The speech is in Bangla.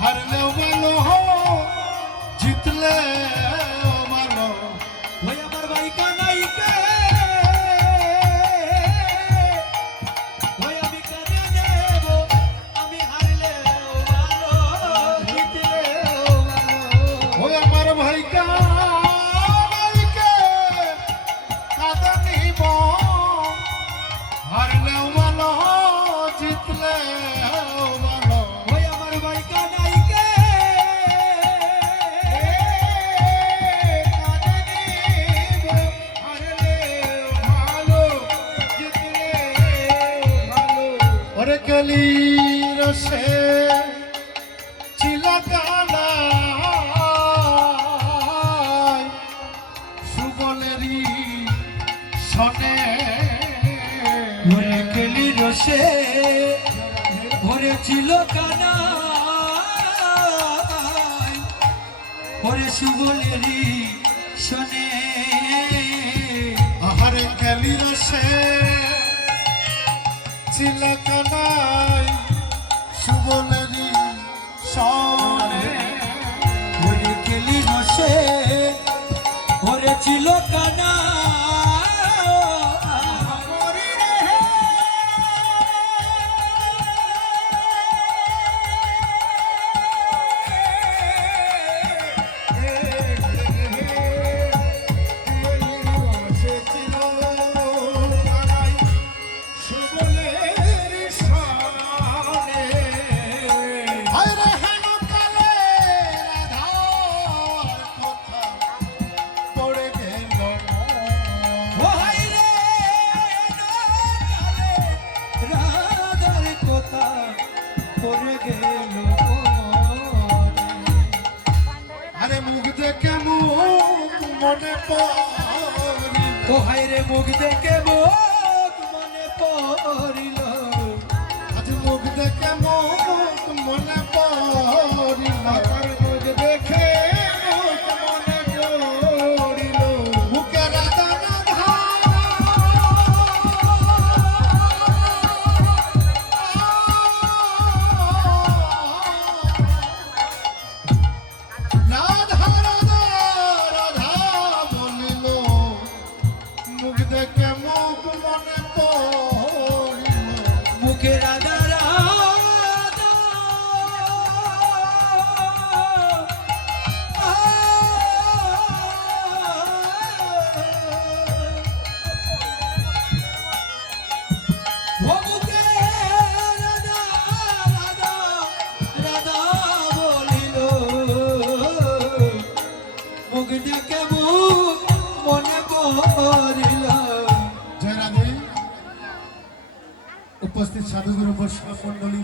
হারলেও ভালো জিতলে ভালো। ওই আমার ভাই কানাইকে ওই আমি কানে নেব, আমি হারলেও ভালো জিতলেও ভালো। ওই আমার ভাই কানাইকে কাঁদে নিব, হারলেও ভালো জিতলেও ভালো। ওই আমার ভাই কানাইকে কাঁদে নিব, হারলেও ভালো জিতলেও ভালো। ওরে কলি রসে চিলাকানায় সুবলেরই শনে। ওরে কেলি রসে ওরে ছিল কানাই, ওরে সুবলেরই শোনে। আহারে কলি রসে চিলাকানায় সুবলেরই শনে। ওরে কেলি রসে ওরে ছিল কানাই, পড়ে গেল। আরে মুখ দেখে মুখ মনে পড়িল, ও হায় রে মুখ দেখে মুখ মনে পড়িল। আজ মুখ দেখে মুখ মনে পড়িল। আর মুখ দেখে মুখ মনে পড়িল। মুখের দানা রাধা রাধা রাধা বলিল, মুখ দেখে মুখ মনে পড়িল। মুখে রাধা রাধা ও মুখে রাধা রাধা রাধা বলিল, মুখ দেখে মুখ মনে পড়িল। জয় রাধে। উপস্থিত সাধুগুরু বৈষ্ণব মণ্ডলী